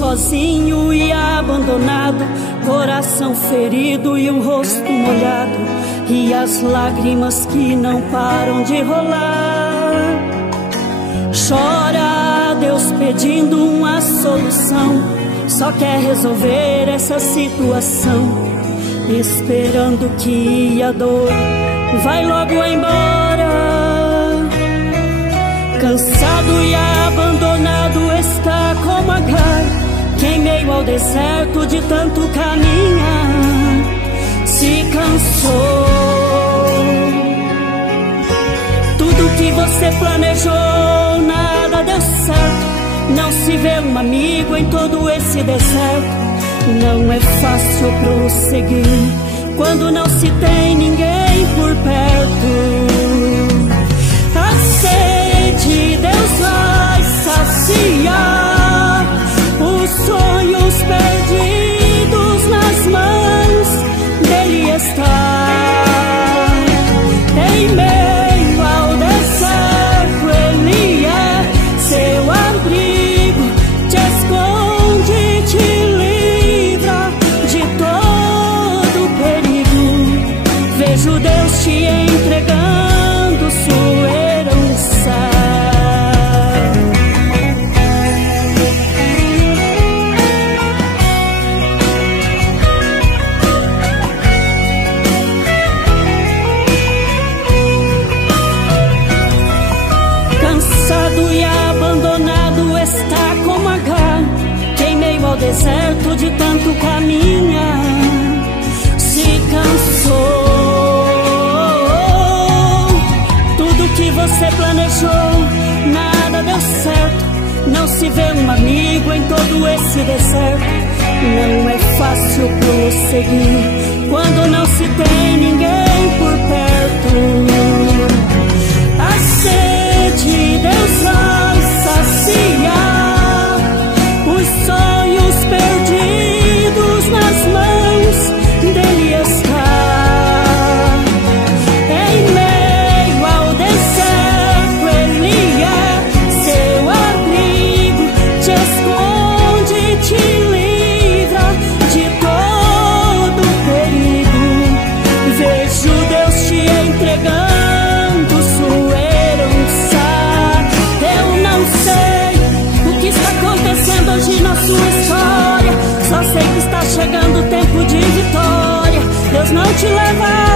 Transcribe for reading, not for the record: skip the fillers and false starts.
sozinho e abandonado, coração ferido e o rosto molhado, e as lágrimas que não param de rolar. Chora Deus pedindo uma solução, só quer resolver essa situação, esperando que a dor vai logo embora. Cansado e abandonado está como Agar, que em meio ao deserto de tanto caminhar se cansou. Tudo que você planejou nada deu certo, não se vê um amigo em todo esse deserto. Não é fácil prosseguir quando não se tem ninguém por perto. A sede Deus vai saciar, os sonhos perdidos nas mãos dele está. Em meio ao deserto ele é seu abrigo, te esconde, te livra de todo perigo. Vejo Deus te entregando sua herança. Cansado e abandonado está como Agar, que em meio ao deserto de tanto caminhar se cansou. Tudo que você planejou nada deu certo, não se vê um amigo em todo esse deserto. Não é fácil prosseguir quando não se tem ninguém por perto. A sede Deus vai saciar, os sonhos perdidos nas mãos dele está. Em meio ao deserto ele é seu abrigo, te esconde, te livra de todo perigo. Vejo Deus te entregando sua herança. Eu não sei o que está acontecendo hoje na sua história, só sei que está chegando o tempo de vitória. Deus não te levará